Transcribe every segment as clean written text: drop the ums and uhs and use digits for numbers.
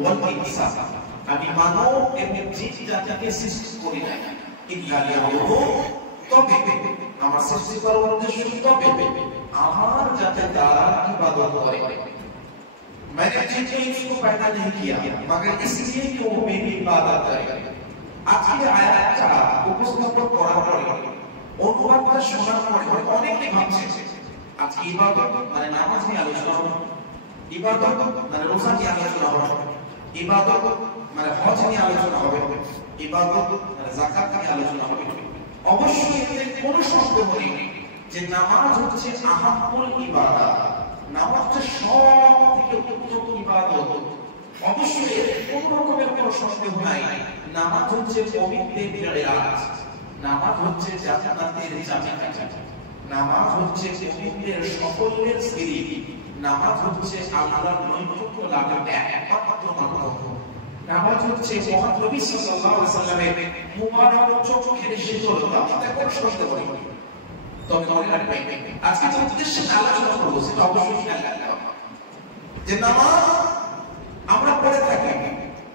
ওয়াল ইনসান, আমি মানব এবং জিন জাতিকে সৃষ্টি করি নাই ইল্লা লিয়াবুদুন, তবে আমার সৃষ্টি করার উদ্দেশ্য তবে আমার যাতে তারা ইবাদত করে। मैंने जिनको पैदा नहीं किया मगर इसलिए कि वो मेरी इबादत करें। আজকে আয়াতটা উপস্থাপন করার পরে অনুবাদটা শোনার পরে অনেকে ভাবছে আজকে ইবাদত মানে নামাজ নিয়ে আলোচনা হবে, ইবাদত মানে রোজা নিয়ে আলোচনা হবে, ইবাদত মানে হজ নিয়ে আলোচনা হবে, ইবাদত মানে যাকাত নিয়ে আলোচনা হবে। অবশ্যই এতে কোনো সন্দেহ নেই যে নামাজ হচ্ছে আহাম্মুল ইবাদত, নামাজ হচ্ছে সবথেকে উত্তম ইবাদত। অবশ্যই কোনো রকমের কোনো সন্দেহ নাই, নামাজ হচ্ছে পবিত্রের মেরাজ, নামাজ হচ্ছে জান্নাতের চাবি, নামাজ হচ্ছে পবিত্রের সাফল্যের সিঁড়ি, নামাজ হচ্ছে আল্লাহর নৈকট্য লাভের একমাত্র মাধ্যম, নামাজ হচ্ছে মহান নবী সাল্লাল্লাহু আলাইহি ওয়াসাল্লামের মুবারক চোখের শীতলতা। তাতে কোনো সন্দেহ নেই। তবে মনে রাখবেন আজকে যে উদ্দেশ্যে আলোচনা করবো সেটা অবশ্যই খেয়াল রাখতে হবে যে নামাজ আমরা পড়ে থাকি,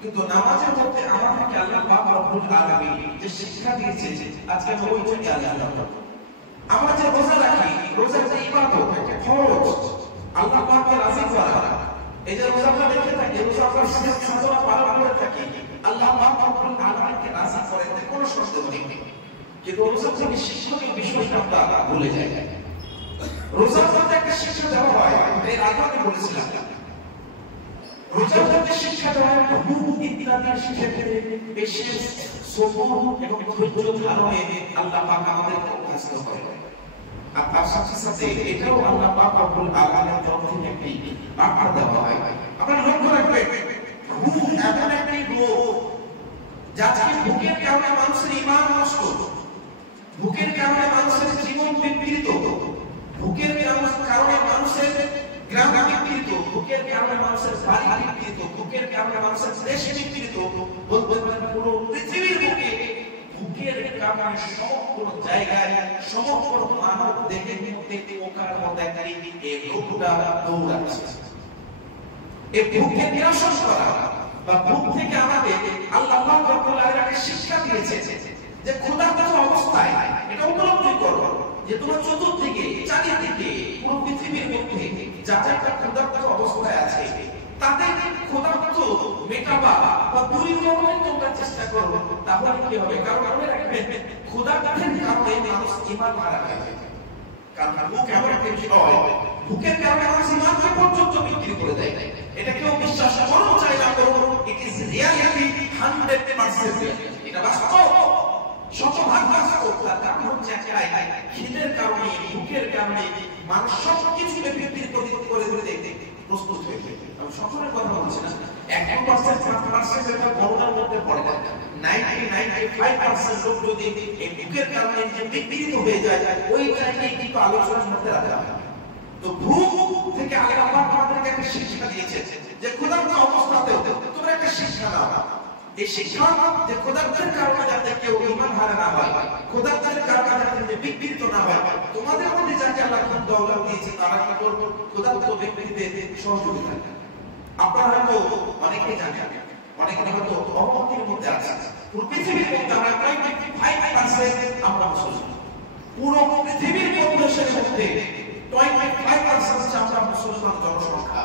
কিন্তু নামাজের মধ্যে আমাদেরকে আল্লাহ পাক রব্বুল আলামিন যে শিক্ষা দিয়েছে আজকে আমরা ওইটা নিয়ে আলোচনা করব। আমরা যে রোজা রাখি, রোজার যে ইবাদত একটা ফরজ, আল্লাহ পাককে রাজি করা, এই যে রোজা আমরা রেখে থাকি, রোজা আমরা সাধনা পালন করে থাকি, আল্লাহ পাক রব্বুল আলামিনকে রাজি করে, এতে কোনো সন্দেহ নেই। কিন্তু রোজা থেকে শিক্ষকের বিষয়টা আমরা ভুলে যাই। রোজার মধ্যে একটা শিক্ষা দেওয়া হয়, এর আগে আমি বলেছিলাম রোজার মধ্যে শিক্ষা দেওয়া হয় হুকুম ইত্যাদির শিক্ষা থেকে বেশি সবর এবং ধৈর্য ধারণে আল্লাহ পাক আমাদেরকে অভ্যস্ত করে। আর তার সাথে সাথে এটাও আল্লাহ পাক রব্বুল আলামিনের তরফ থেকে একটি বার্তা দেওয়া হয়। আপনারা লক্ষ্য রাখবেন ভুক এমন একটি রোগ যাতে ভুকের কারণে মানুষের ঈমান নষ্ট, ভুকের কারণে মানুষের জীবন বিকৃত, ভুকের কারণে মানুষের গ্রাম বিকৃত, ভুকের কারণে মানুষের বাড়ি বিকৃত, ভুকের কারণে মানুষের দেশ বিকৃত, বলতে পারেন পুরো পৃথিবীর বুকে ভুকের কারণে সমগ্র জায়গায় সমগ্র মানব দেহের মধ্যে পোকার মতো একটি এই রোগটা দৌড়াচ্ছে। এই ভুককে নিরসন করা বা ভুক থেকে আমাদের আল্লাহ পাক রব্বুল আলামিন শিক্ষা দিয়েছে যে ক্ষুধার্ত অবস্থায় এটা উপলব্ধি করো যে তোমার চতুর্দিকে চারিদিকে পুরো পৃথিবীর মধ্যে যারা একটা ক্ষুধার্ত অবস্থায় আছে তাদের ক্ষুধার্ত মেটাবা বা দূরীকরণের তোমরা চেষ্টা করো, তাহলে কি হবে? কারণ মনে রাখবেন ক্ষুধার্তের কারণে মানুষ ঈমান হারা যায়। কারণ ভুক এমন একটা বিষয়, ভুকের কারণে মানুষ ঈমানকে পর্যন্ত বিক্রি করে দেয়। এটা কেউ বিশ্বাস করো চাই না করো, ইট ইজ রিয়ালিটি 100%। এটা বাস্তব, শতভাগ বাস্তব। তার কারণ হচ্ছে একটাই, খিদের কারণে ভুকের কারণে মানুষ সবকিছুকে বিক্রি করে দিতে প্রস্তুত হয়েছে। আমি সকলের কথা বলছি না, 1% 5% এটা গণনার মধ্যে পড়ে না। 90-95% লোক যদি এই ভুকের কারণে যে বিকৃত হয়ে যায় ওইটাকে কিন্তু আলোচনার মধ্যে রাখা হয়। তো ভুক থেকে আল্লাহ পাক আমাদেরকে একটা শিক্ষা দিয়েছে যে ক্ষুধার্ত অবস্থাতেও তোমরা একটা শিক্ষা নাও। এই শিক্ষা যে ক্ষুধার্তের কারণে যাতে কেউ ঈমান হারা না হয়, ক্ষুধার্তের কারণে যাতে বিকৃত না হয়, তোমাদের মধ্যে যাকে আল্লাহ খুব দৌলত দিয়েছে তারা কি করবে? ক্ষুধার্ত ব্যক্তিদের সহযোগিতা। আপনারা হয়তো অনেকেই জানেন, অনেকে হয়তো অবগতির মধ্যে আছে পুরো পৃথিবীর মধ্যে আমরা প্রায় 5% আমরা মুসলমান, পুরো পৃথিবীর পরিবেশের মধ্যে 25% আমরা মুসলমান জনসংখ্যা।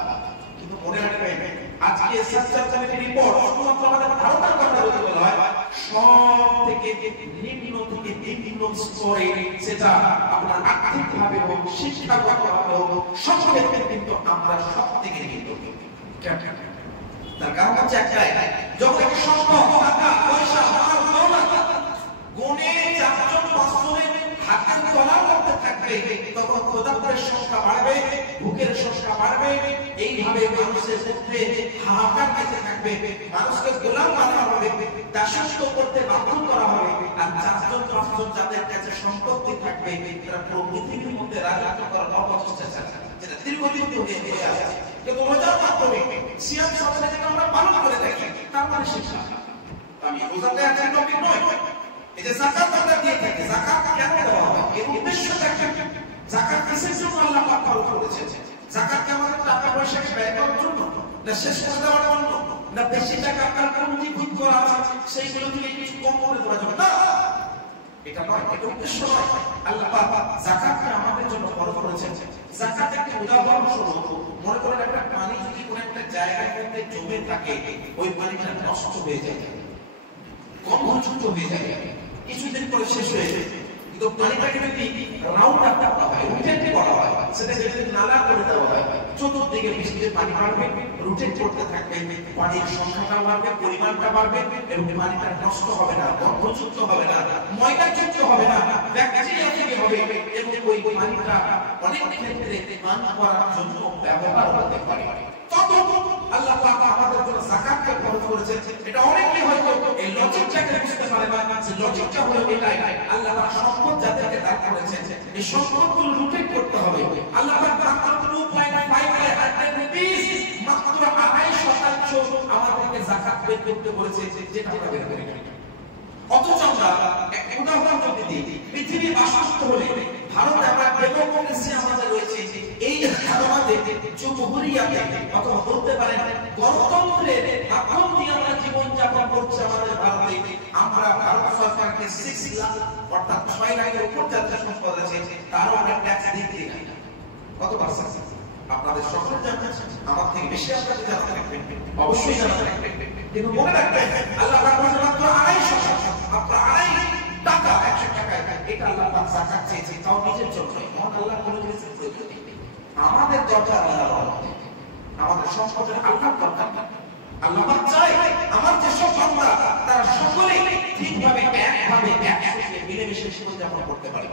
কিন্তু মনে রাখবেন আজকে সার্চার রিপোর্ট শুধুমাত্র আমাদের ভারতের কথা বলতে বলা হয়, সব থেকে নিম্ন থেকে নিম্ন স্তরে সেটা আপনার আর্থিকভাবে হোক, শিক্ষাগতভাবে হোক, সব ক্ষেত্রে কিন্তু আমরা সব থেকে নিম্ন। তার কারণ হচ্ছে একটাই, যখন একটা সম্পদ, টাকা পয়সা, মাল দৌলত গুণে 4-5 হাতের তলার মধ্যে থাকবে, তখন ক্ষুধার্তের সংখ্যা বাড়বে, ভুকের সংখ্যা বাড়বে। এইভাবে মানুষের মধ্যে হাহাকার বেঁচে থাকবে, মানুষকে গোলাম বানা হবে, দাসত্ব করতে বাধ্য করা হবে। আর 4-5 যাদের কাছে সম্পত্তি থাকবে তারা পুরো পৃথিবীর মধ্যে রাজত্ব করার অপচেষ্টা চালাবে, যেটা দীর্ঘদিন ধরে হয়ে আসছে। কিন্তু রোজার মাধ্যমে সিয়াম সাধনা যেটা আমরা পালন করে থাকি তার মানে শিক্ষা। আমি রোজাতে আছি টপিক নয়, এই যে যাকাত আমরা দিয়ে থাকি, যাকাত কেন দেওয়া হয় এর উদ্দেশ্যটা কি? যাকাত কিসের জন্য আল্লাহ পাক ফরজ করেছেন? যাকাত কি আমাদের টাকা পয়সা ব্যয় করার জন্য? না শেষ করে দেওয়ার জন্য, না বেশি টাকা আপনার পুঁজিভূত করা আছে সেইগুলো থেকে কিছু কম করে দেওয়ার জন্য, না এটা নয়, এটা উদ্দেশ্য নয়। আল্লাহ পাক যাকাতকে আমাদের জন্য ফরজ করেছেন। যাকাত একটা উদাহরণ স্বরূপ, মনে করেন একটা পানি যদি কোনো একটা জায়গায় মধ্যে জমে থাকে, ওই পানিটা নষ্ট হয়ে যায়, গন্ধযুক্ত হয়ে যায়, কিছুদিন পরে শেষ হয়ে যায়। কিন্তু পানিটাকে যদি রাউন্ড আপ করা হয়, রোটেট করা হয়, সেটা যদি নালা করে দেওয়া হয়, চতুর্দিকে বৃষ্টিতে পানি বাড়বে, রোটেট করতে থাকবে, পানির সংখ্যাটা বাড়বে, পরিমাণটা বাড়বে, এবং পানিটা নষ্ট হবে না, গন্ধযুক্ত হবে না, ময়লাযুক্ত হবে না, ব্যাকটেরিয়া থেকে হবে, এবং ওই পানিটা অনেক ক্ষেত্রে পান করার জন্য ব্যবহার হতে পারে। ততক্ষণ আল্লাহ পাক আমাদের জন্য যাকাতকে ফরজ করেছেন। এটা অনেকেই হয়তো এই লজিকটাকে বুঝতে পারে না, যে লজিকটা হলো এটাই, আল্লাহ পাক সম্পদ যাদেরকে দান করেছেন, এই সম্পদগুলো রোটেট করতে হবে। আল্লাহ পাক মাত্র 2.5 রুপিস, মাত্র 2.5% আমাদেরকে যাকাত বের করতে বলেছে, যেটা আমরা বের করি না। অথচ আমরা উদাহরণ যদি দিই, পৃথিবীর বাসস্ত হলে ভারতে আমরা ডেমোক্রেসি আমাদের রয়েছে, এই আমাদের জমহুরিয়াতে অথবা বলতে পারেন গণতন্ত্রের মাধ্যম দিয়ে আমরা জীবনযাপন করছি আমাদের ভারতে। আমরা ভারত সরকারকে 6 লাখ অর্থাৎ 6 লাখের উপর যাদের সম্পদ আছে তারও আমরা ট্যাক্স দিতে না। কত পার্সেন্ট আপনাদের সকলে জানেন, আমার থেকে বেশি আপনাদের জানা থাকবে, অবশ্যই জানা থাকবে। কিন্তু মনে রাখবেন আল্লাহ পাক মাত্র 2.5%, মাত্র 2.5 টাকা, 100 টাকায় এটা আল্লাহ পাক যাকাত চেয়েছে, তাও নিজের জন্য। মহান আল্লাহ কোনো জিনিসের প্রয়োজন নেই। আমাদের দরকার আল্লাহর রহমত, আমাদের সম্পদের আল্লাহর দরকার। আল্লাহ পাক চায় আমার যেসব বান্দা তারা সকলে ঠিকভাবে একভাবে একসাথে মিলেমিশে জীবনযাপন করতে পারে।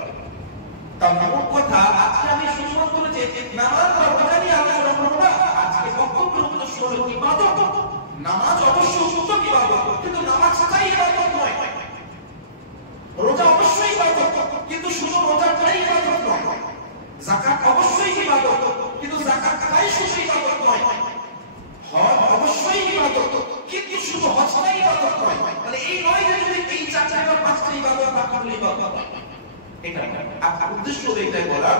তাহলে এমন কথা, আজকে আমি শুধুমাত্র যে নামাজ পড়া নিয়ে আলোচনা করব না, আজকে বক্তব্যের উদ্দেশ্য হলো ইবাদত। নামাজ অবশ্যই উত্তম ইবাদত, কিন্তু নামাজটাই ইবাদত নয়। রোজা অবশ্যই ইবাদত, কিন্তু শুধু রোজাটাই ইবাদত নয়। যাকাত অবশ্যই ইবাদত, কিন্তু যাকাতটাই শুধু ইবাদত নয়। হজ অবশ্যই ইবাদত, কিন্তু শুধু হজটাই ইবাদত নয়। মানে এই নয় যে যদি এই 4টা বা 5টা ইবাদত না করলে ইবাদত নয়। এটা আপনার উদ্দেশ্য এটাই বলা।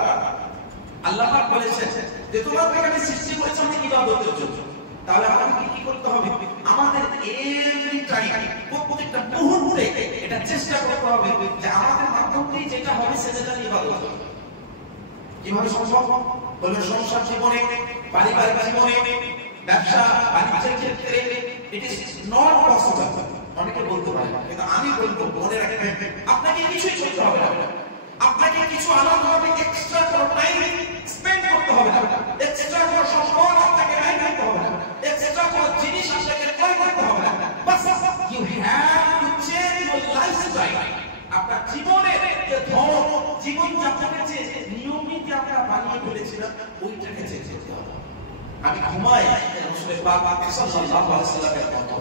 আল্লাহ পাক বলেছেন যে তোমাদেরকে আমি সৃষ্টি করেছি আমি ইবাদতের জন্য। তাহলে আমাদের কি করতে হবে? আমাদের এভরি টাইম, প্রত্যেকটা মুহূর্তে এটা চেষ্টা করতে হবে যে আমাদের মাধ্যম দিয়ে যেটা হবে সেটা ইবাদত হবে। কিভাবে সম্ভব? বলে সংসার জীবনে, পারিবারিক জীবনে, ব্যবসা বাণিজ্যের ক্ষেত্রে ইট ইজ নট পসিবল। অনেকে বলতে পারে, কিন্তু আমি বলবো মনে রাখবেন আপনাকে কিছুই করতে হবে না, আপনাকে কিছু আলাদাভাবে এক্সট্রা কোনো টাইম স্পেন্ড করতে হবে না, এক্সট্রা কোনো সম্পদ আপনাকে ব্যয় করতে হবে না, এক্সট্রা কোনো জিনিস আপনাকে ক্রয় করতে হবে না। বাস you have to change your lifestyle. আপনার জীবনের যে ধর্ম, জীবনযাপনের যে নিয়মনীতি আমরা বানিয়ে ফেলেছিলাম, ওইটাকে চেঞ্জ করতে হবে। আমি ঘুমাই রাসূলের পাক সাল্লাল্লাহু আলাইহি ওয়াসাল্লামের মতো,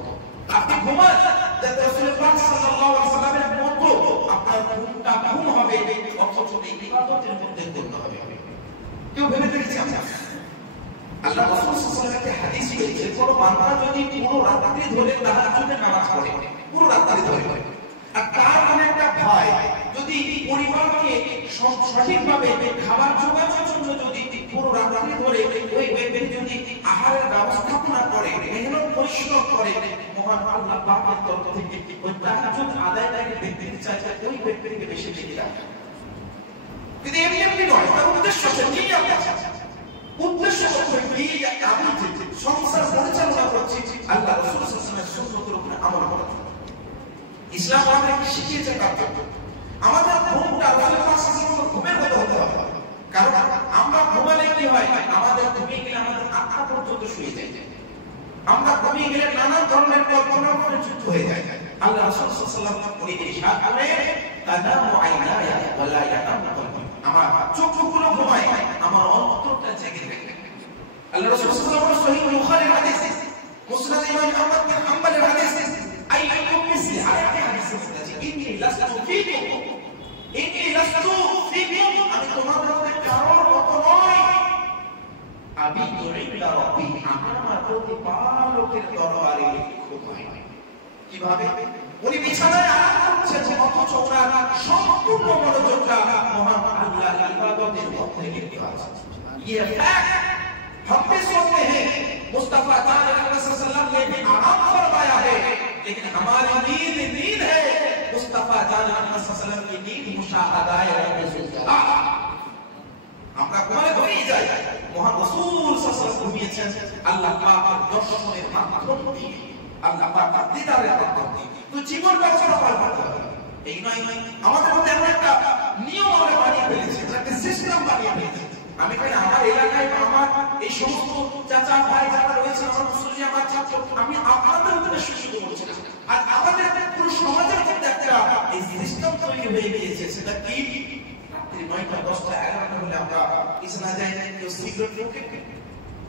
আপনি ঘুমান যাতে রাসূলের পাক সাল্লাল্লাহু আলাইহি ওয়াসাল্লামের মতো আপনার ঘুমটা ঘুম হবে, অথচ এই ইবাদতের মধ্যে গণ্য হবে। কেউ ভেবে দেখেছি আমরা? আল্লাহ রাসূল সাল্লাল্লাহু আলাইহি ওয়াসাল্লামের হাদিস রয়েছে, কোন বান্দা যদি পুরো রাত্রি ধরে তাহাজ্জুদের নামাজ পড়ে, পুরো রাত্রি ধরে, আর তার মনে একটা ভয়, যদি পরিবারকে সঠিকভাবে খাবার জোগানোর জন্য যদি পুরো রাত্রি ধরে ওই ব্যক্তি যদি আহারের ব্যবস্থাপনা করে, মেহনত পরিশ্রম করে, মহান আল্লাহ পাকের তরফ থেকে ওই তাহাজ্জুদ আদায়টাকে ব্যক্তি চাইছে ওই ব্যক্তিকে বেশি বেশি রাখে। কিন্তু এমনি এমনি নয়, তার উদ্দেশ্য কি? উদ্দেশ্য হচ্ছে কি? আমি সংসার পরিচালনা করছি আল্লাহ রাসূল সাল্লাল্লাহু আলাইহি ওয়াসাল্লামের সুন্নতের উপরে আমল করা। ইসলাম আমাদেরকে শিখিয়েছে কার্যক্রম। আমাদের ঘুমটা রাসূলের পাক সাল্লাল্লাহু আলাইহি ওয়াসাল্লামের ঘুমের মতো হতে হবে। কারণ আমরা ঘুমালে কি হয়? আমাদের ঘুমিয়ে গেলে আমাদের আত্মা পর্যন্ত শুয়ে যায়। আমরা ঘুমিয়ে গেলে নানা ধরনের কল্পনা করে যুক্ত হয়ে যায়। আল্লাহ রাসূল সাল্লাল্লাহু আলাইহি ওয়াসাল্লাম ইরশাদ করেন, তানামু আইনায়া ওয়া লা ইয়ানামু কলবি। আমার চোখগুলো ঘুমায়, আমার অন্তরটা জেগে থাকে। আল্লাহ রাসূল সাল্লাল্লাহু আলাইহি ওয়াসাল্লাম সহিহ বুখারীর হাদিস, মুসনাদ ইমাম আহমদ বিন হাম্বলের হাদিস, আইয়ুকুম মিসলি আয়াতি হাদিস আছে, ইন্নী লাস্তু ফীকুম, ইন্নী লাস্তু ফীকুম, আমি তোমাদের মধ্যে কারোর মতো নই। আমি ইনদা রাব্বি, আমার প্রতিপালকের দরবারে ঘুমাই। কিভাবে? উনি বিছানায় আরাম করছেন, অথচ ওনার সম্পূর্ণ মনোযোগটা মহান আল্লাহর ইবাদতের মধ্যে নিহিত আছে। ইয়ে ফ্যাক্ট हम भी सोते हैं मुस्तफा जान सल्लल्लाहु अलैहि वसल्लम ने भी आराम फरमाया है, लेकिन हमारी नींद नींद है, मुस्तफा जान सल्लल्लाहु अलैहि वसल्लम की नींद मुशाहादाए रसूल আমরা ঘুমালে ঘুমিয়ে যাই। মহান রাসূল সাল্লাল্লাহু আলাইহি ওয়াসাল্লাম ঘুমিয়েছেন আল্লাহ পাকের দর্শনের মাধ্যম দিয়ে, আল্লাহ পাকের দিদারের মাধ্যম দিয়ে। তো জীবন ব্যবস্থা পালন করতে হবে। এই নয় আমাদের মধ্যে এমন একটা নিয়ম আমরা বানিয়ে ফেলেছি, একটা সিস্টেম বানিয়ে ফেলেছি। আমি কই আমার এলাকায় আমার এই সমস্ত চাচা ভাই যারা রয়েছে, আমার মুসলিম আমার ছাত্র, আমি আপনাদের উদ্দেশ্যে শুধু বলছি না, আর আমাদের পুরো সমাজের মধ্যে একটা এই সিস্টেম তৈরি হয়ে গিয়েছে। সেটা কি? রাত্রি 9টা 10টা 11টা হলে আমরা কিছু না যাই, কেউ সিগারেট মুখে,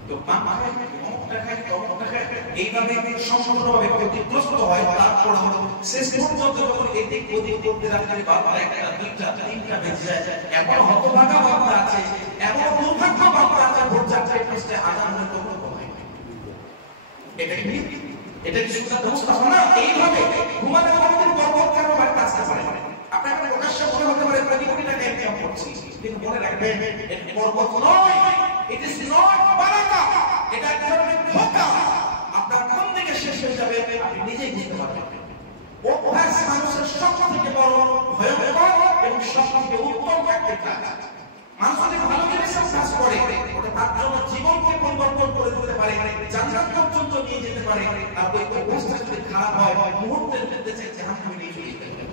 কেউ পান খায়, মদটা খায়, টকটা খায়, এইভাবে সম্পূর্ণভাবে ক্ষতিগ্রস্ত হয়। তারপর শেষ পর্যন্ত যখন এদিক ওদিক করতে রাত্রি 12টা 1টা 2টা 3টা বেজে যায়, এমন হতভাগা বান্দা আছে, এমন দুর্ভাগ্য বান্দা আছে, ভোর 4টায় 5টায় আজান হলে তখন হয়। এটা কি সুন্নাত মুস্তাফা না? এইভাবে ঘুমাতে ঘুমাতে বরকত কারো বাড়িতে আসতে পারে। আপনাকে প্রকাশ্য মনে হতে পারে কোটি কোটি টাকা ইনকাম করছি, কিন্তু মনে রাখবেন এটা বরকত নয়, ইট ইজ নট বারাকা, এটা এক ধরনের ধোঁকা। আপনার কোন দিকে শেষ হয়ে যাবে আপনি নিজেই বুঝতে পারবেন। অভ্যাস মানুষের সবথেকে বড় ভয়ঙ্কর এবং সবথেকে উত্তম একটা কাজ। মানুষ যদি ভালো জিনিস অভ্যাস করে, ওটা তার জন্য জীবনকে পরিবর্তন করে দিতে পারে, জান্নাত পর্যন্ত নিয়ে যেতে পারে। আর ওই অভ্যাসটা যদি খারাপ হয়, মুহূর্তের মধ্যে জাহান্নামে নিয়ে চলে যাবে।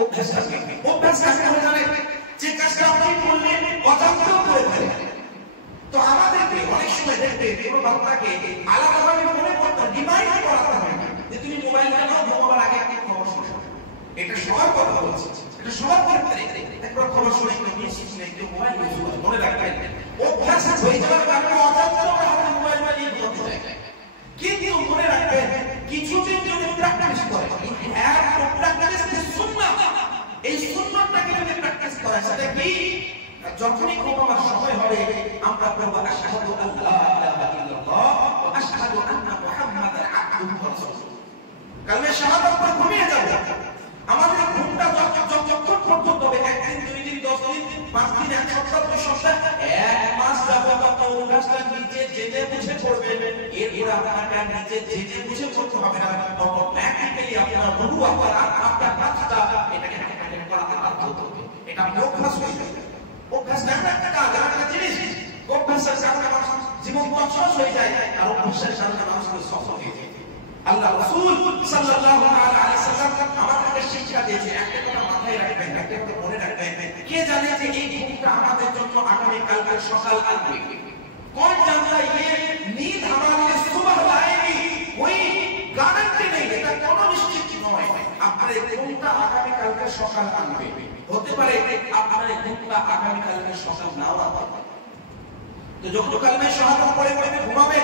অভ্যাসটা হয়ে যাবে যে কাজটা আপনি করলেন অজান্তেও করে ফেলেন। তো আমাদেরকে অনেক সময় দেখবে কোনো বাচ্চাকে আলাদাভাবে মনে করতে রিমাইন্ড করাতে হয় না যে তুমি মোবাইলটা নাও, ঘুমাবার আগে একটু খবর শোনো। এটা সবার কথা বলছে, এটা সবার ক্ষেত্রে একবার খবর শুনে একটু নিশ্চিত নেই, একটু মোবাইল ইউজ করে মনে রাখবেন। অভ্যাস হয়ে যাওয়ার কারণে অজান্তেও হাতে মোবাইল নিয়ে ঘুমাতে যায়। কিন্তু মনে রাখবেন কিছুদিন যদি প্র্যাকটিস করে, এই সুন্নাতটাকে যদি প্র্যাকটিস করে, সেটা কি? যখনই ঘুমাবার সময় হবে আমরা বলবো আশহাদু আল্লা ইলাহা ইল্লাল্লাহ ওয়া আশহাদু আন্না মুহাম্মাদান আবদুহু ওয়া রাসূলুহু। কালমে শাহাদাত পড়ে ঘুমিয়ে যাব। আমাদের ঘুমটা যতক্ষণ পর্যন্ত হবে, একদিন 2 দিন 10 দিন 5 দিন 1 সপ্তাহ 2 সপ্তাহ 1 মাস যাবত আপনার অভ্যাসটা নিজে জেনে বুঝে করবে। এরপর আপনাকে নিজে জেনে বুঝে করতে হবে না, তখন প্র্যাকটিক্যালি আপনার রূহ আপনার কাজটা এটাকে হ্যান্ডেল করা বাধ্য হবে। এটা অভ্যাস হয়ে যাবে। অভ্যাসটা একটা কাজ, একটা জিনিস। অভ্যাসের কারণে মানুষ জীবন সহজ হয়ে যায়, আর অভ্যাসের কারণে মানুষ সফল হয়ে যায়। আল্লাহ রাসূল সাল্লাল্লাহু আলাইহি ওয়াসাল্লাম আমাদেরকে শিক্ষা দিয়েছে। একটা কথা মাথায় রাখবেন, একটা কথা মনে রাখবেন, কে জানে যে এই ঘুমটা আমাদের জন্য আগামী কালকের সকাল আসবে? কোন জানতা ये नींद हमारे लिए सुबह लाएगी? कोई गारंटी नहीं, এটা কোনো নিশ্চিত নয়। আপনার এই ঘুমটা আগামী কালকের সকাল আনবে, হতে পারে আপনার এই ঘুমটা আগামী কালকের সকাল নাও আনতে পারে। তো যখন কালমে শাহাদাত পড়ে ঘুমাবে,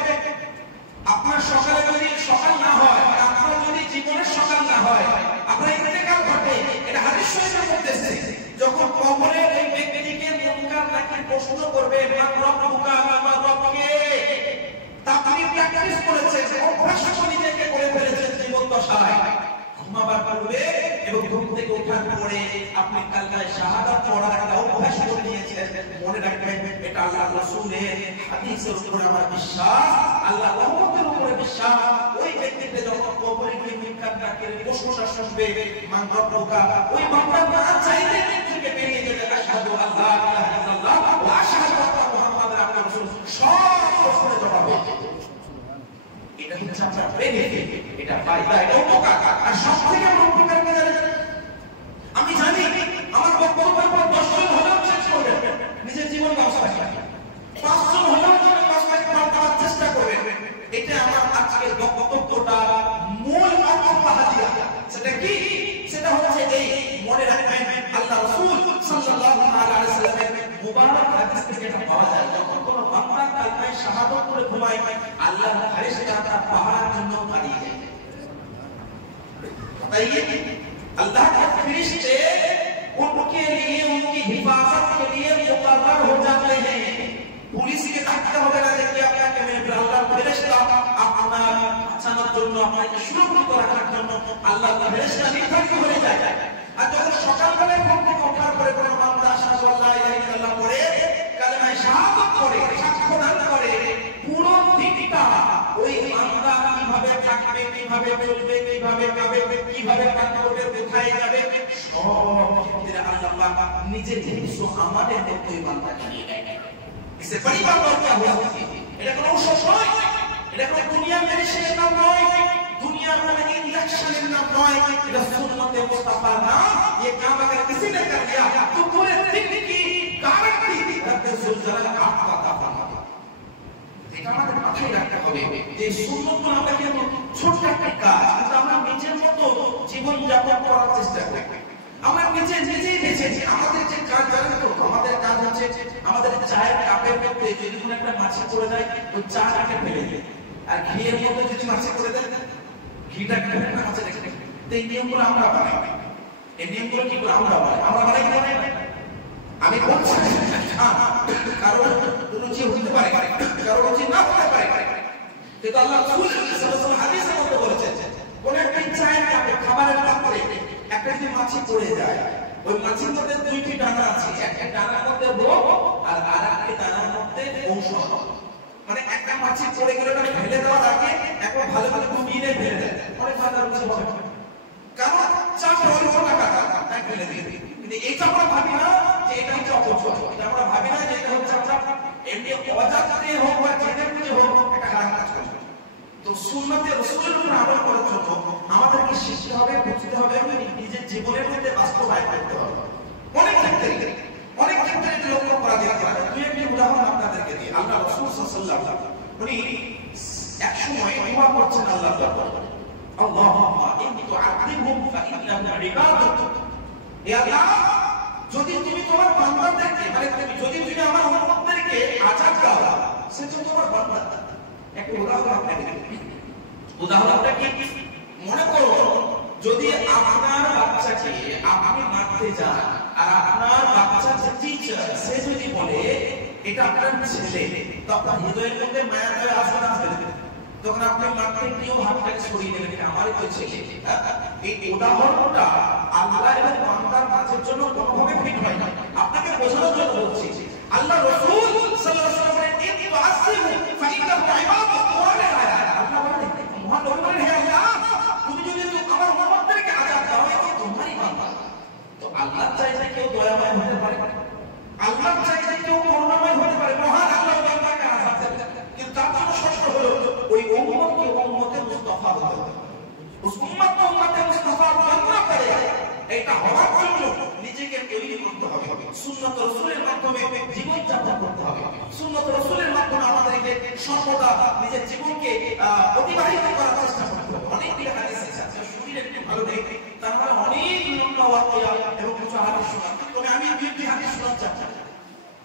আপনার সকালে যদি সকাল না হয়, আপনার যদি জীবনের সকাল না হয়, আপনার ইন্তেকাল ঘটে, এটা হাদিস শরীফের মধ্যে এসেছে। যখন কবরে ওই ব্যক্তিকে মুনকার নাকির প্রশ্ন করবে, মান রব্বুকা মা রব্বুকে, আপনি প্র্যাকটিস করেছেন, অভ্যাস নিজেকে করে ফেলেছেন জীবন দশায়, ঘুমাবার পূর্বে এবং ঘুম থেকে ওঠার পরে আপনি কালমায়ে শাহাদাত পড়ার একটা অভ্যাস করে নিয়েছেন। মনে রাখবেন এটা আল্লাহর রাসূলের হাদিসের উপর আমার বিশ্বাস, আল্লাহর রহমতের উপর বিশ্বাস। ওই ব্যক্তিকে যখন কবরে গিয়ে মুনকার নাকির প্রশ্নটা শুনবে, মান রব্বুকা, ওই বান্দা না চাইলে থেকে বেরিয়ে যাবে আশহাদু আল্লা ইলাহা ইল্লাল্লাহ ওয়া আশহাদু আন্না মুহাম্মাদান আবদুহু ওয়া রাসূলুহু, সব প্রশ্নের জবাব হবে। এটা হচ্ছে আপনার বেনিফিট, এটা ফায়দা, এটা উপকার। আর সবথেকে বড় উপকার কি জানেন? আমি জানি আমার বক্তব্যের পর 10 জন হলেও শেষ করবেন নিজের জীবন ব্যবস্থা, 5 জন হলেও 5 মাস পড়ার চেষ্টা করবেন। এটা আমার আজকের বক্তব্যটা মূল হাদিয়া। সেটা কি? সেটা হচ্ছে এই, মনে রাখবেন আল্লাহ রাসূল সাল্লাল্লাহু আলাইহি ওয়াসাল্লামের মুবারক হাদিস থেকে এটা পাওয়া যায়, যখন কোন বান্দা কালমায়ে শাহাদাত করে ঘুমায়, আল্লাহর ফেরেশতারা তার পাহাড়ের জন্য দাঁড়িয়ে যায়। बताइए, अल्लाह के फरिश्ते उनके लिए, उनकी हिफाजत के लिए मुकर्रर हो जाते हैं। पुलिस के ডাকতে হবে না যে কি আপনাকে মেরে আল্লাহর ফেরেশতা আপনার বাঁচানোর জন্য, আপনাকে সুরক্ষিত রাখার জন্য আল্লাহর ফেরেশতা নির্ধারিত হয়ে যায়। আর যখন সকালবেলায় ঘুম থেকে ওঠার পরে কোনো বান্দা আশহাদু আল্লা ইলাহা ইল্লাল্লাহ পড়ে, কালেমায়ে শাহাদাত পড়ে, সাক্ষ্য দান করে, কিভাবে চলবে, কিভাবে খাবে, কিভাবে পান করবে, কোথায় যাবে, সব ক্ষেত্রে আল্লাহ পাক নিজে নিজে আমাদের মধ্যে বান্দাকে নিয়ে নেয়। ইসে পরিবার করতে হবে, এটা কোনো ঔষধ নয়, এটা কোনো দুনিয়া মেডিসিনের নাম নয়, दुनिया में इंजेक्शन नाम नॉय, এটা সুন্নতে মুস্তাফা না। ये काम अगर किसी ने कर दिया तो पूरे दिन की गारंटी रब्बे जुलजलाल आपका दाफा होगा। এটা আমাদের মাথায় রাখতে হবে যে সুন্নতগুলো আমরা কিন্তু ছোট একটা কাজ, কিন্তু আমরা নিজের মতো জীবন যাপন করার চেষ্টা করি। আমরা নিজেই বেঁচেছি, আমাদের যে কাজ জানেন তো, আমাদের কাজ হচ্ছে আমাদের চায়ের কাপের মধ্যে যদি কোনো একটা মাছি পড়ে যায় ওই চাটাকে ফেলে দিই, আর ঘিয়ের মধ্যে যদি মাছি পড়ে যায় ঘিটা কেটে না মাছে রেখে দিই। এই নিয়মগুলো আমরা বানাই, এই নিয়মগুলো কি করে আমরা বানাই কি বানাই? আমি বলছি কারণ রুচি হতে পারে, কারণ রুচি না হতে পারে, কিন্তু আল্লাহ রাসূল সাল্লাল্লাহু আলাইহি ওয়াসাল্লাম হাদিসের মধ্যে বলেছেন কোন একটা চায়ের কাপে খাবারের পাত্রে একটা যদি মাছি পড়ে যায়, ওই মাছির মধ্যে দুইটি ডানা আছে, একটা ডানার মধ্যে রোগ আর আরেকটি ডানার মধ্যে ঔষধ। মানে একটা মাছি পড়ে গেলে ওটা ফেলে দেওয়ার আগে একবার ভালো করে ঘুমিয়ে ফেলে দেয়, অনেক ভালো রুচি হবে, কারণ চাটা অল্প টাকা তাই ফেলে দিয়ে। কিন্তু এটা আমরা ভাবি না যে এটা হচ্ছে অপচয়, এটা আমরা ভাবি না যে এটা হচ্ছে আমরা এমনি অজান্তে হোক বা জেনে বুঝে হোক একটা খারাপ কাজ করছি। তো সুন্নতে রাসূলের উপর আমল করার জন্য আমাদেরকে শিখতে হবে, বুঝতে হবে, নিজের জীবনের মধ্যে বাস্তবায়ন করতে হবে। অনেক ক্ষেত্রে এটা লক্ষ্য করা যেতে পারে। দুই একটি উদাহরণ আপনাদেরকে দিই। আল্লাহ রাসূল সাল্লাল্লাহু আলাইহি ওয়াসাল্লাম উনি এক সময় দোয়া করছেন আল্লাহর দরবারে, আল্লাহুম্মা ইন তুআযিবহুম ফাইন্নাহুম ইবাদুক। হে আল্লাহ, যদি তুমি তোমার বান্দাদেরকে, মানে যদি তুমি আমার উম্মতদেরকে আযাব দাও, সেটা তোমার বান্দা। একটা উদাহরণ আপনাকে দিই। উদাহরণটা কি? মনে করো যদি আপনার বাচ্চাকে আপনি মারতে যান আর আপনার বাচ্চার যে টিচার সে যদি বলে এটা আপনার ছেলে, তো আপনার হৃদয়ের মধ্যে মায়া করে আসবে না আসবে, তখন আপনি মারতে গিয়েও হাতটাকে সরিয়ে দেবেন, এটা আমারই তো ছেলে। এই উদাহরণটা আল্লাহ এবং বান্দার মাঝের জন্য কোনোভাবে ফিট হয় না। আপনাকে বোঝানোর জন্য বলছি, আল্লাহ রাসূল সাল্লাল্লাহু আলাইহি ওয়াসাল্লাম বলেন ইন তুআসিবু ফাইন্নাহু ইবাদুক। কোরআনে আয়াত আল্লাহ বলেন, মহানবী বলেন, হে আল্লাহ, তুমি যদি আমার উম্মতদেরকে আযাব দাও এটা তোমারই বান্দা। তো আল্লাহ চাইলে কেউ দয়াময় হতে পারে, আল্লাহ চাইলে কেউ করুণাময় হতে পারে, মহান আল্লাহ বান্দাকে আযাব দেন, কিন্তু তার জন্য শর্ত হলো ওই উম্মতকে উম্মতে মুস্তাফা হতে হবে। উস উম্মতকে উম্মতে মুস্তাফা বান্দা করে এটা হওয়ার জন্য নিজেকে তৈরি করতে হবে, সুন্নাত রাসূলের মাধ্যমে জীবন যাপন করতে হবে, সুন্নাত রাসূলের মাধ্যমে আমাদেরকে সর্বদা নিজের জীবনকে অতিবাহিত করার চেষ্টা করতে হবে। অনেকগুলো হাদিস আছে, শুনলে একটু ভালো নেই, তার মানে অনেক লম্বা ওয়াকিয়া এবং কিছু হাদিস শোনা, তবে আমি দুইটি হাদিস শোনাতে চাই।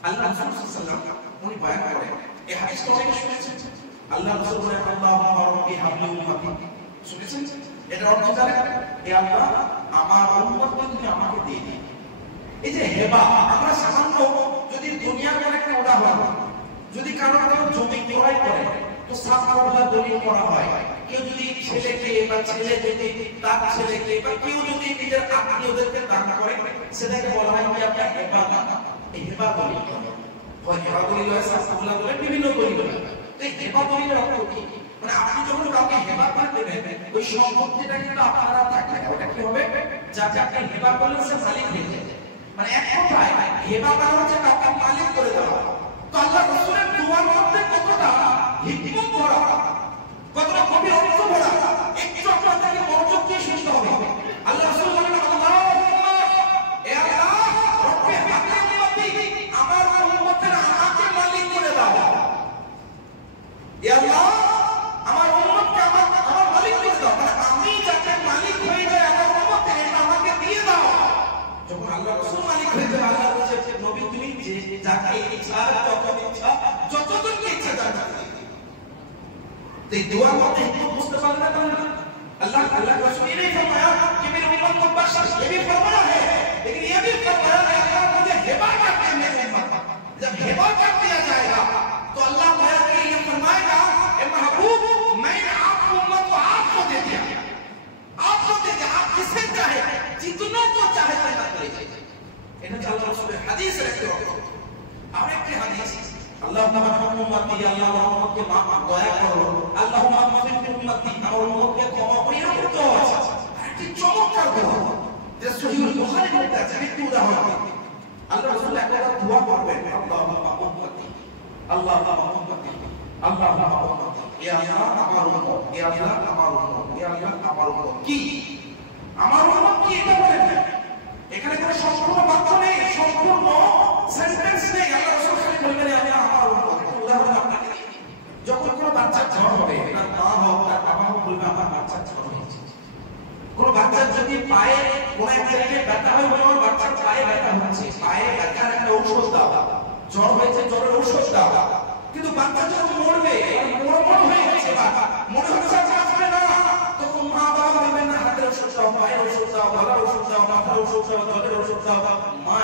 আল্লাহ রাসূল সাল্লাল্লাহু আলাইহি ওয়াসাল্লাম উনি বয়ান করেন, এই হাদিসটা অনেকে শুনেছেন। আল্লাহ রাসূল বলেন, আল্লাহুম্মা রাব্বি হাবলি উম্মতি। শুনেছেন? এটা অর্থ জানেন? হে আল্লাহ, আমার উম্মতকে তুমি আমাকে দিয়ে দিন। এই যে হেবা, আমরা সামান্য যদি দুনিয়ার কোন একটা উদাহরণ, যদি কারো জমি ক্রয় করে তো সাফাওয়ালা দলিল করা হয়, কেউ যদি ছেলেকে বা ছেলে যদি তার ছেলেকে বা কেউ যদি নিজের আত্মীয়দেরকে দান করে, সেটাকে বলা হয় কি আপনার হেবা দান। এই হেবা দলিল হয়, হেবা দলিল হয়, সাফাওয়ালা দলিল, বিভিন্ন দলিল হয়। তো এই হেবা দলিলের অর্থ কি? মানে আপনি যখন কাউকে হেবা করে দেবেন, ওই সম্পত্তিটা কিন্তু আপনারা থাকবে না, ওটা কি হবে? যাকে আপনি হেবা করলেন সে মালিক হয়ে যাবে। মানে এক কথায় হেবা করা হচ্ছে কাউকে মালিক করে দেওয়া। তো আল্লাহ রাসূলের দুয়ার মধ্যে কতটা হিকমত ভরা, কতটা গভীর অর্থ ভরা, একটু আপনাদেরকে মনোযোগ দিয়ে শুনতে হবে। আল্লাহ রাসূল বলেন, আল্লাহুম্মা, হে আল্লাহ, রব্বি হাবলি উম্মতি, আমার উম্মতের আমাকে মালিক করে দাও। হে আল্লাহ, আমার উম্মতকে আমার মালিক করে দাও, মানে আমি যাকে মালিক হয়ে যায় আমার উম্মতকে, এটা আমাকে দিয়ে দাও। যখন আল্লাহ রাসূল মালিক হয়ে যায়, আল্লাহ বলেছে, নবী তুমি যে যাকে ইচ্ছা, যতটুকু ইচ্ছা জান্নাত দিয়ে দিও। এই দোয়ার মধ্যে হিকমত বুঝতে পারলে না তাহলে अल्लाह रसूल ने फरमाया कि मेरी उम्मत को बख्श, ये भी फरमाया है, लेकिन ये भी फरमाया है अल्लाह मुझे हिबा कर दे मेरी उम्मत। जब हिबा कर दिया जाएगा तो अल्लाह पाया कि ये फरमाएगा, ए महबूब, मैंने आपको उम्मत को आपको दे दिया, आपको दे दिया, आप जिसे चाहे जितनों को चाहे जन्नत ले जाइए। इन्हें अल्लाह रसूल हदीस रखते हो। और एक हदीस, अल्लाहुम्मा रहम उम्मती, अल्लाह उम्मत के माफ दया करो, अल्लाहुम्मा माफ़िर उम्मती, और उम्मत के तौबा একটি চমৎকার দোয়া যে সহিহুল বুখারীর মধ্যে আছে। একটি উদাহরণ দিই, আল্লাহ রাসূল একবার দোয়া করবেন, আল্লাহুম্মা উম্মতি, আল্লাহুম্মা উম্মতি, আল্লাহুম্মা উম্মতি, ইয়া আল্লাহ আমার উম্মত, ইয়া আল্লাহ আমার উম্মত, ইয়া আল্লাহ আমার উম্মত। কি আমার উম্মত কি এটা বলেন? এখানে কোনো সম্পূর্ণ বাক্য নেই, সম্পূর্ণ সেন্টেন্স নেই। আল্লাহ রাসূল খালি বলবেন ইয়া আল্লাহ আমার উম্মত। উদাহরণ আপনাকে দিই, যখন কোনো বাচ্চা জ্বর হবে, তার মা হোক তার বাবা হোক বলবে আমার বাচ্চা জ্বর হয়েছে। কোনো বাচ্চার যদি পায়ে কোনো এক জায়গায় ব্যথা হয়, বলে আমার বাচ্চার পায়ে ব্যথা হচ্ছে, পায়ে ব্যথার একটা ঔষধ দাও, জ্বর হয়েছে জ্বরের ঔষধ দাও। কিন্তু বাচ্চা যখন মরবে, মরমর হয়ে গেছে, মনে হচ্ছে আর বাঁচবে না, তখন মা বাবা বলবেন না হাতের ওষুধ দাও, পায়ের ওষুধ দাও, গলার ওষুধ দাও, মাথার ওষুধ দাও, জ্বরের ওষুধ দাও। মা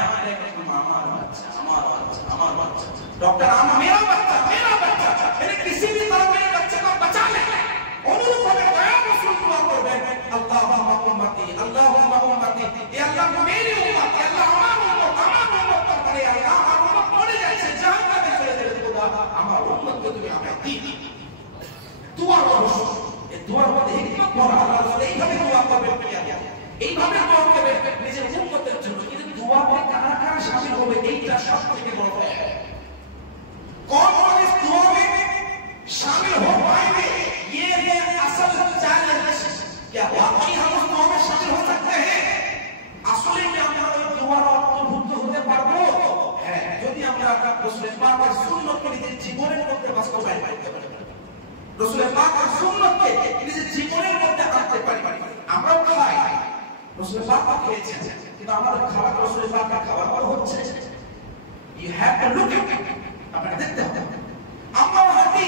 আমার বাচ্চা, আমার বাচ্চা, আমার বাচ্চা, डॉक्टर मेरा बच्चा, मेरा बच्चा, मैंने किसी भी तरह मेरे बच्चे को बचा लिया। অনুরূপ ভাবে কয়া রাসূল দোয়া করবেন, আল্লাহুম্মা উম্মতি, আল্লাহুম্মা উম্মতি, এ আল্লাহ মেরি উম্মত, আল্লাহ আমার উম্মত, আমার উম্মত করে আল্লাহ আমার উম্মত মরে যাচ্ছে, জাহান্নামে চলে যাবে, খোদা আমার উম্মতকে তুমি আমায় দিও। দোয়া করো, এই দোয়ার মধ্যে হিকমত ভরা। আল্লাহ রাসূল এইভাবে দোয়া করবেন, এইভাবে দোয়া করবেন নিজের উম্মতের জন্য। কিন্তু দোয়াতে কারা কারা শামিল হবে এইটা সবথেকে বড় কথা। कौन इस दुआ में शामिल हो पाएंगे, ये है असल चैलेंज। क्या वाकई हम उस दुआ में शामिल हो सकते हैं? আসলে কি আমরা ওই দুয়ার অন্তর্ভুক্ত হতে পারবো? হ্যাঁ, যদি আমরা রাসূল পাকের সুন্নতকে নিজের জীবনের মধ্যে বাস্তবায়ন করতে পারি, রাসূল পাকের সুন্নতকে নিজের জীবনের মধ্যে আনতে পারি। আমরাও খাই, রাসূল পাক খেয়েছেন, কিন্তু আমাদের খাবার রাসূল পাকের খাবার পর হচ্ছে। You have to look at it. আপনাকে দেখতে হবে। আমরা হাঁটি,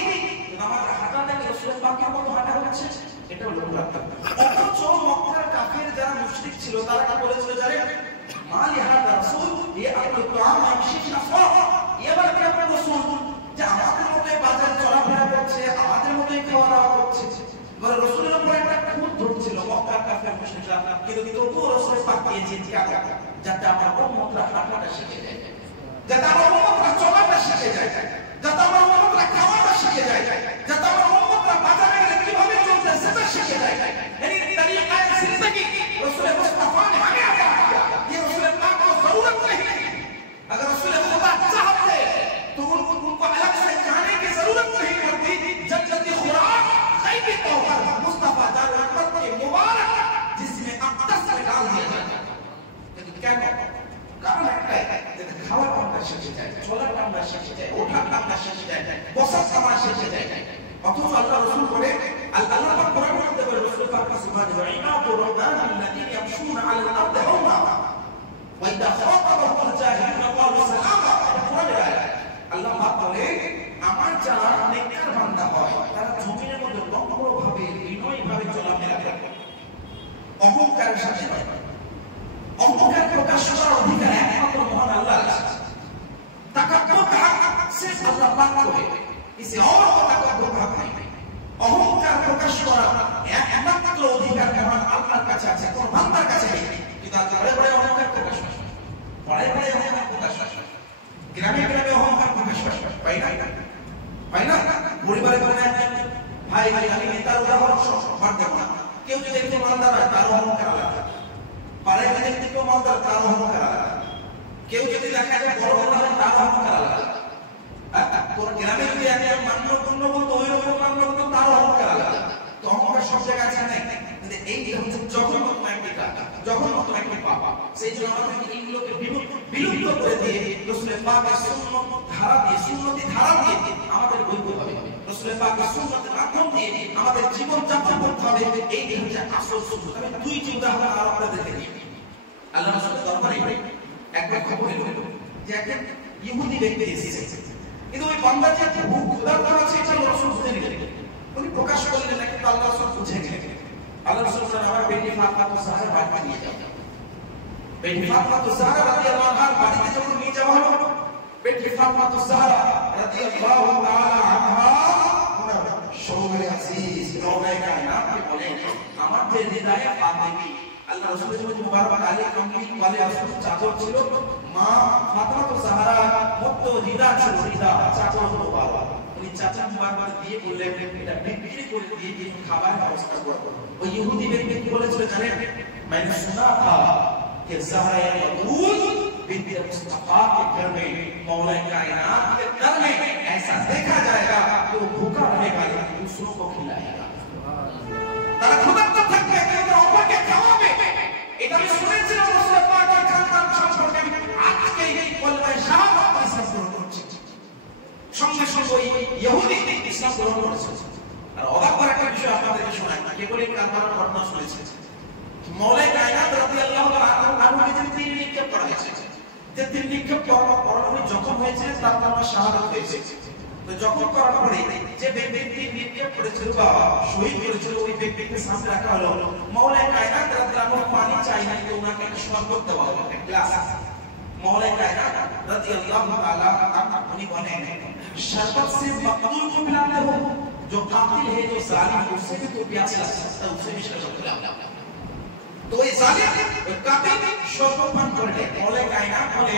আমাদের হাঁটাটা কি রাসূল পাকের মতো হাঁটা হচ্ছে? এটা হলো মুরাক্কাব। অথচ মক্কার কাফির যারা মুশরিক ছিল, তারা কি বলেছিল জানেন? মালি হাদা রাসূল ইয়াকুলু তাআম ইয়ামশি আফওয়া, এবার কি আপনার রাসূল যে আমাদের মতোই বাজার চলাফেরা করছে, আমাদের মতোই খাওয়া দাওয়া করছে। বলে রাসূলের উপর একটা খুঁত ধরছিল মক্কার কাফির মুশরিকরা, কিন্তু তবুও রাসূল পাক দিয়েছেন যাতে আমার উম্মতরা হাঁটাটা শিখে যায়, যাতে আমার উম্মতরা চলাটা শিখে যায়, যাতে আমার উম্মতরা খাওয়াটা শিখে যায়, যাতে আমার উম্মতরা বাজারে গেলে কিভাবে চলতে সেটা শিখে যায়। यानी तरीका जिंदगी रसूल मुस्तफा ने हमें अता किया, ये रसूल पाक को जरूरत नहीं है। अगर रसूल खुदा चाहते तो उनको अलग से जाने की जरूरत नहीं पड़ती। जन्नती खुराक गैबी तौर मुस्तफा जान रहमत के मुबारक जिसमें अक्तस में डाल दिया जाता है। लेकिन क्या কারণ একটাই, যাতে খাওয়ার আমরা শিখে যাই, চলার আমরা শিখে যাই, ওঠার আমরা শিখে যাই, বসার আমরা শিখে যাই। অথচ আল্লাহ রাসূল বলে, আল্লাহ পাক কোরআনের মধ্যে বলে, রাসূল পাক সুবহানাহু ওয়া ইবাদুর রাহমানিল্লাযীনা ইয়ামশুনা আলাল আরদি হাওনা ওয়া ইযা খাতাবাহুমুল জাহিলুনা ক্বালু সালামা। এটা কোরআনের আয়াত। আল্লাহ পাক বলে, আমার যারা নেককার বান্দা হয়, তারা জমিনের মধ্যে নম্রভাবে, বিনয়ীভাবে চলাফেরা করে, অহংকারের সাথে নয়। অহংকার প্রকাশ করার অধিকার একমাত্র মহান আল্লাহর আছে। তাকাব্বুর কা হক সির্ফ আল্লাহ পাক করে, ইসে और को তাকাব্বুর কা হক नहीं। অহংকার প্রকাশ করার একমাত্র অধিকার মহান আল্লাহর কাছে আছে, কোন বান্দার কাছে নেই। কিন্তু বড় বড় অহংকার প্রকাশ হয়, বড় বড় অহংকার প্রকাশ হয়, গ্রামে গ্রামে অহংকার প্রকাশ হয়, পাই না পরিবারে করে ভাই ভাই আমি নেতার উদাহরণ সবার দেব না। কেউ যদি একটু মানদার হয় তার অহংকার আলাদা, পাড়ায় গেলে একটু মানদার তার অহংকার আলাদা, কেউ যদি দেখা যায় বড় বড় হয় তার অহংকার আলাদা। কোন গ্রামে যদি একজন মান্যগণ্য বলতো ওই রকম মান্যগণ্য তার অহংকার আলাদা। তো অহংকার সব জায়গায় আছে না, কিন্তু এইটা হচ্ছে জঘন্যতম একটি কাজ, জঘন্যতম একটি পাপ। সেই জন্য আমাদের এইগুলোকে বিলুপ্ত করে দিয়ে রাসূল পাকের সুন্নত ধারা দিয়ে, সুন্নতি ধারা দিয়ে আমাদের বইতে হবে। রাসূল পাকের সুন্নতের মাধ্যম দিয়ে আমাদের জীবন যাপন করতে হবে। এই হচ্ছে আসল সুন্নত। আমি দুইটি উদাহরণ আর আপনাদেরকে দিই। আল্লাহ রাসূলের দরবারে একবার খবর এলো যে একজন ইহুদি ব্যক্তি এসেছে, কিন্তু ওই বান্দা যে খুব ক্ষুধার্ত আছে এটা রাসূল বুঝে নিলেন। উনি প্রকাশ করলেন না, কিন্তু আল্লাহ রাসূল বুঝে গেলেন। আল্লাহ রাসূল বললেন, আমার বেটি ফাতিমা জাহরা বাড়িতে নিয়ে যাও। বেটি ফাতিমা জাহরা রাদিয়াল্লাহু আনহা বাড়িতে যখন নিয়ে যাওয়া হলো, বেটি ফাতিমা জাহরা রাদিয়াল্লাহু তাআলা আনহা শৌরে আজিজ রওনায়ে কায়নাতকে বলেন, আমার যে হৃদয়ে ফাতিমি আল্লাহ রাসূলের যে মুবারক আলী কামলি ওয়ালি রাসূল চাদর ছিল, মা ফাতিমা জাহরা মত হৃদয় ছিল, হৃদয় চাদর মুবারক। উনি চাচা মুবারক দিয়ে বললেন, এটা বিক্রি করে দিয়ে কিছু খাবার ব্যবস্থা করব। ওই ইহুদি ব্যক্তি কি বলেছিল জানেন? मैंने सुना था कि ज़हरा मक़बूल बिन्त मुस्तफ़ा के घर में मौला कायनात के दर में ऐसा देखा जाएगा कि वो भूखा रहेगा लेकिन दूसरों को खिलाएगा। তারা ক্ষুধার্ত থাকবে কিন্তু অপরকে খাওয়াবে। এটা আমি শুনেছিলাম রাসূল পাকের খানদান সম্পর্কে। আজকে এই কলমায়ে শাহাদাত ইসলাম গ্রহণ করছে। সঙ্গে সঙ্গে ওই ইহুদি ইসলাম গ্রহণ করেছে। আর অবাক করার একটা বিষয় আপনাদেরকে শোনাই, কে বলে কারবালার ঘটনা শুনেছেন? মৌলা কায়নাত রাদিয়াল্লাহু তাআলা আনহু যে তিন নিক্ষেপ করা হয়েছে, যে তিন নিক্ষেপ করার পর উনি যখন হয়েছে তার নামে শাহাদাত হয়েছে। তো যখন করার পরে যে ব্যক্তি তিন নিক্ষেপ করেছিল বা শহীদ করেছিল ওই ব্যক্তিকে সামনে রাখা হলো। মৌলা কায়নাত রাদিয়াল্লাহু আনহু পানি চাই না, তো ওনাকে একটা শরবত দেওয়া হলো, একটা গ্লাস। मौला कायनात रज़ियल्लाहु ताला उन्हीं बने शरबत से मक़तूल को पिलाते हो, जो कातिल है जो जालिम है उसे भी तो प्यास लग सकता है, उसे भी शरबत पिलाओ। तो ये जालिम कातिल शरबत पान कर ले। मौला कायनात बोले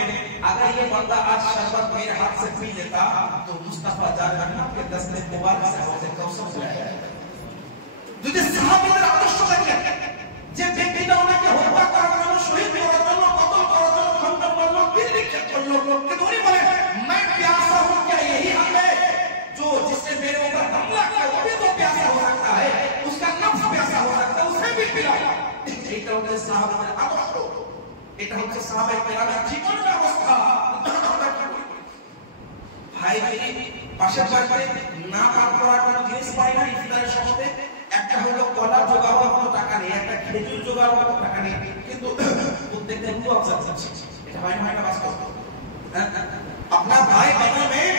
अगर ये बंदा आज शरबत मेरे हाथ से पी लेता तो मुस्तफा जन्नत के दस्ते मुबारक से हौज़े कौसर से आएगा। যদি সাহাবীদের আদর্শ দেখেন, যে ব্যক্তিটা ওনাকে হত্যা করার জন্য, শহীদ করার জন্য, কতল করার জন্য খণ্ডন করলো, তীর নিক্ষেপ করলো, কিন্তু উনি বলেন मैं प्यासा हूं, क्या यही हक है जो जिससे मेरे ऊपर हमला किया वो भी तो प्यासा हो सकता है, उसका नफ्स प्यासा हो सकता है, उसे भी पिलाओ। এটা হচ্ছে সাহাবাদের আদর্শ, এটা হচ্ছে সাহাবায়ে কেরামের জীবন ব্যবস্থা। ভাই পাশের বাড়িতে না পাক করার কোনো জিনিস পাই না ইফতারের সময়, একটা হলো কলা জোগাড় মতো টাকা নেই, একটা খেজুর জোগাড় মতো টাকা নেই, কিন্তু প্রত্যেকটা মুখ অবজার্ভ করছে। এটা হয় না বাস্তব? अपना भाई बगल में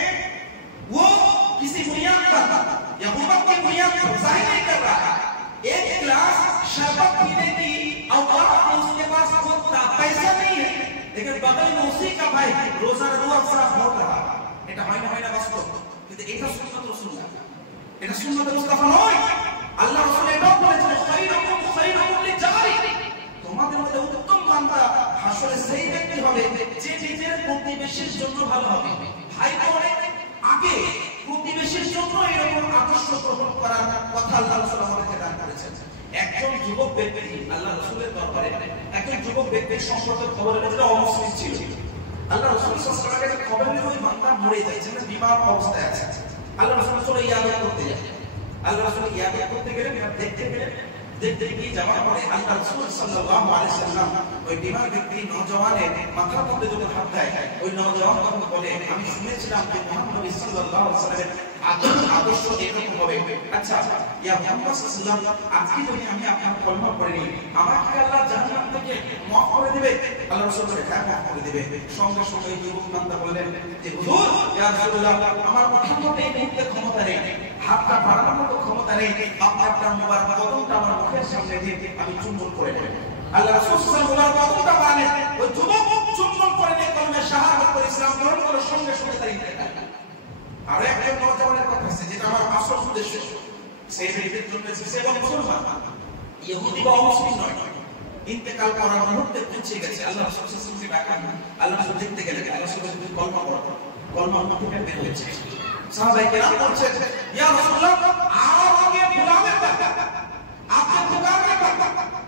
वो किसी बुनियाद पर या हुकूमत की बुनियाद पर जाहिर नहीं कर रहा है, एक गिलास शरबत पीने की औकात उसके पास वो पैसा नहीं है, लेकिन बगल में उसी का भाई रोजा रुआ साफ हो रहा है। এটা হয় না বাস্তব? কিন্তু এটা সুন্নাত রাসূলুল্লাহ, এটা সুন্নাত মুস্তাফা নয়। আল্লাহ রাসূল এটাও বলেছেন খায়রুকুম লিজারি, তোমাদের মধ্যে উত্তম বান্দা আসলে সেই ব্যক্তি হবে যে নিজের প্রতিবেশীর জন্য ভালো হবে। ভাই বোনের আগে প্রতিবেশীর জন্য এরকম আদর্শ গ্রহণ করার কথা আল্লাহ রাসূল আমাদেরকে দান করেছেন। একজন যুবক ব্যক্তি আল্লাহ রাসূলের দরবারে একজন যুবক ব্যক্তির সম্পর্কে খবর এলো, যেটা অমুসলিম ছিল। আল্লাহ রাসূল সাল্লাল্লাহু আলাইহি ওয়াসাল্লামের খবর নিয়ে ওই বান্দা মরে যাচ্ছে, না বিমার অবস্থায় আছে। আল্লাহ রাসূল চলে ইয়াদত করতে যায়। আল্লাহ রাসূল ইয়াদত করতে গেলেন, দেখতে গেলেন, দেখতে গিয়ে যাওয়ার পরে আল্লাহ রাসূল সাল্লাল্লাহু আলাইহি ওয়াসাল্লাম ওই বিমার ব্যক্তি নওজওয়ানের মাথার মধ্যে যখন হাত দেয়, ওই নওজওয়ান তখন বলে আমি শুনেছিলাম যে মুহাম্মদ নবী সাল্লাল্লাহু আলাইহি ওয়াসাল্লামের আদর্শ এরকম হবে। আচ্ছা ইয়া মুহাম্মদ সাল্লাল্লাহু আলাইহি ওয়াসাল্লাম, আজকে যদি আমি আপনার কলমা পড়ে নিই আমাকে আল্লাহ জান্নাত থেকে মাফ করে দিবে? আল্লাহ রাসূল বলে হ্যাঁ মাফ করে দিবে। সঙ্গে সঙ্গে যুবক বান্দা বললেন যে হুজুর ইয়া রাসূলুল্লাহ, আমার মুখের মধ্যে এই মুহূর্তে ক্ষমতা নেই, হাতটা বাড়ানোর মতো ক্ষমতা নেই, আপনার মুবারক কদমটা আমার মুখের সামনে দিয়ে আমি চুম্বন করে নেব। আল্লাহ রাসূল সাল্লাল্লাহু আলাইহি ওয়াসাল্লাম কদমটা বাড়ালেন, ওই যুবক চুম্বন করে নিয়ে কলমে শাহাদাত করে ইসলাম গ্রহণ করে সঙ্গে সঙ্গে তার ইন্তেকাল। আর একটা নওজওয়ানের কথা আছে যেটা আমার আসল উদ্দেশ্য, সেই ব্যক্তির জন্য সে এবং মুসলমান ইহুদি বা মুসলিম নয়, ইন্তেকাল করার মুহূর্তে পৌঁছে গেছে। আল্লাহ রাসূল সাল্লাল্লাহু আলাইহি ওয়াসাল্লাম ডাকা, আল্লাহ রাসূল দেখতে গেলেন, আল্লাহ রাসূল কলমা পড়া, কলমা মুখ থেকে বের হয়েছে। সাহাবায়ে কেরাম বলছে ইয়া রাসূলুল্লাহ আর আগে বুলাवे पर आपके पुकारने पर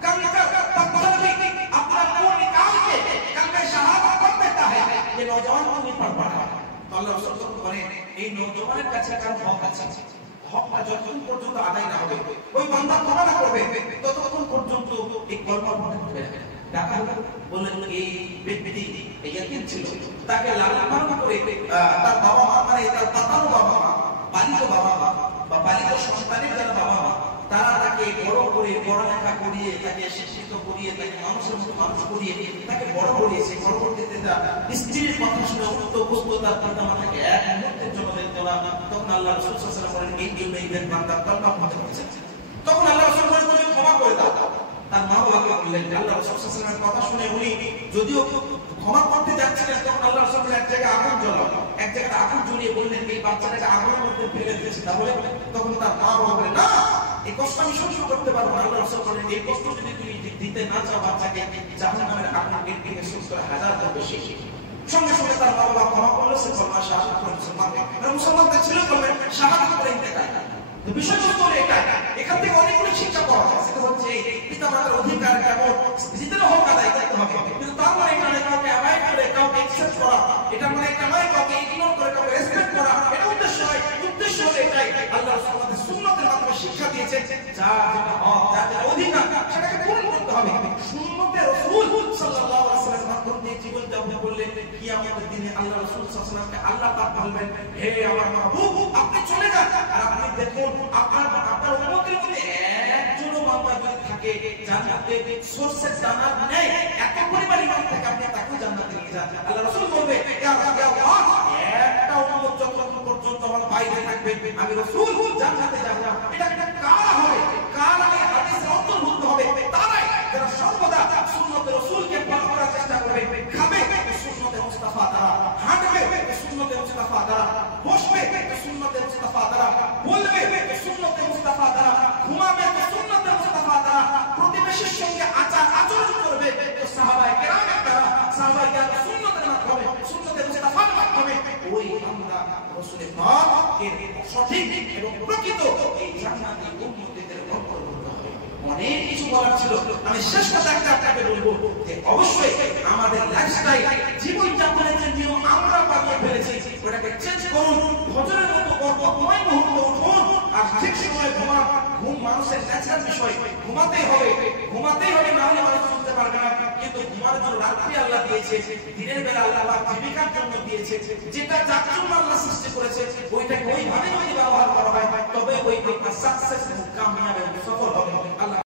कंकर पत्थर भी अपना मुंह निकाल के कलमे शहादत पढ़ देता है, ये नौजवान को नहीं पढ़ पा रहा। तो अल्लाह रसूल বলে এই নওজওয়ানের কাছে কার হক আছে, হকটা যতক্ষণ পর্যন্ত আদায় না হবে, ওই বান্দা তওবা না করবে ততক্ষণ পর্যন্ত এই কলমা পড়তে হবে। ডাকা বললেন এই ব্যক্তি এই ইয়াতিম ছিল, তাকে লালন পালন করে তার বাবা মা মানে তার পাতানো বাবা মা, পালিত বাবা মা বা পালিত সন্তানের যারা বাবা মা, তারা তাকে বড় করে পড়ালেখা করিয়ে তাকে শিক্ষিত করিয়ে তাকে মানুষের মতো মানুষ করিয়ে তাকে বড় করিয়েছে। পরবর্তীতে তার স্ত্রীর কথা শুনে উত্তর বস্তু তার পিতা মাতাকে এক মুহূর্তের জন্য দেখতে না, তখন আল্লাহ রাসূল সাল্লাল্লাহু আলাইহি ওয়াসাল্লাম বলেন এই জন্য এই বান্দা কলমা পড়তে হচ্ছে। তখন আল্লাহ রাসূল বলেন তুমি ক্ষমা করে দাও। তার মা বাবাকে বললেন, আল্লাহ রাসূল সাল্লাল্লাহু আলাইহি ওয়াসাল্লামের কথা শুনে উনি যদিও ক্ষমা করতে যাচ্ছিলেন, তখন আল্লাহ রাসূল এক জায়গায় আগুন জ্বালালো, এক জায়গায় আগুন জ্বলিয়ে বললেন এই বাচ্চাটাকে আগুনের মধ্যে ফেলে দিয়েছে। তাহলে তখন তার মা বাবা বলেন না এই কষ্ট আমি সহ্য করতে পারবো না। আল্লাহ রাসূল বলেন এই কষ্ট যদি তুমি দিতে না চাও বাচ্চাকে, জাহান্নামের আগুন এর 70,000 গুণ বেশি। সঙ্গে সঙ্গে তার বাবা ক্ষমা করলো, সে কলমা শাহাদাত করে মুসলমান হলো। মুসলমান ছিল কলমা শাহাদাত করে ইন্তেকাল। তো বিষয়বস্তু হলো এটা, এখান থেকে অনেকগুলো শিক্ষা পাওয়া যায়। সেটা হচ্ছে আল্লাহ রাসূল আমাদের সুন্নতের মাধ্যমে শিক্ষা দিয়েছেন, যা যেটা হক, যা যেটা অধিকার সেটাকে পূরণ করতে হবে। সুন্নতে রাসূল সাল্লাল্লাহু আলাইহি ওয়াসাল্লামের মাধ্যমে দিয়ে জীবন যাপন করলে কিয়ামতের দিনে আল্লাহ রাসূল সাল্লাল্লাহু আলাইহি ওয়াসাল্লামকে আল্লাহ পাক বলবেন, হে আমার মাহবুব আপনি চলে যান। আর আপনি দেখুন আপনার উম্মতের মধ্যে একজনও বান্দা যদি থাকে জান্নাতে সরষের দানার নেই, এত পরিমাণ ইমান থাকে, আপনি তাকে জান্নাতে নিয়ে যান। আল্লাহ রাসূল বলবে, ইয়া আল্লাহ, একটা উম্মত যতক্ষণ পর্যন্ত আমার বাইরে থাকবে আমি রাসূল জান্নাতে যাব না। এটা কারা হবে? কারা এই হাদিসের অন্তর্ভুক্ত হবে? তারাই যারা সর্বদা সুন্নতে রাসূলকে ফলো করার চেষ্টা করবে, খাবে সুন্নতে মুস্তাফা দ্বারা, হাঁটবে সুন্নতে মুস্তাফা দ্বারা, বসবে সুন্নতে মুস্তাফা দ্বারা, বলবে সুন্নতে মুস্তাফা দ্বারা, ঘুমাবে সুন্নতে মুস্তাফা দ্বারা, প্রতিবেশীর সঙ্গে আচরণ করবে সাহাবায়ে কেরামের দ্বারা, সাহাবায়ে কেরাম সুন্নতের মাধ্যমে, সুন্নতে মুস্তাফার মাধ্যমে ওই বান্দা রাসূলের পাকের সঠিক এবং প্রকৃত এই জান্নাতি উম্মতের অন্তর্ভুক্ত হবে। অনেক কিছু বলার ছিল, আমি শেষ কথা একটা আপনাকে বলবো যে অবশ্যই আমাদের লাইফস্টাইল, জীবন যাপনের যে নিয়ম আমরা বানিয়ে ফেলেছি ওটাকে চেঞ্জ করুন। ফজরের মতো বরকতময় মুহূর্তে উঠুন আর ঠিক সময়ে ঘুমান। ঘুম মানুষের ন্যাচারাল বিষয়, ঘুমাতেই হবে, না হলে মানুষ চলতে পারবে না। কিন্তু ঘুমার জন্য রাত্রি আল্লাহ দিয়েছে, দিনের বেলা আল্লাহ জীবিকার জন্য দিয়েছে। যেটা যার জন্য আল্লাহ সৃষ্টি করেছে ওইটাকে ওইভাবে যদি ব্যবহার করা হয় তবে ওই সাকসেস, কামিয়াব এবং সফল হবে। আল্লাহ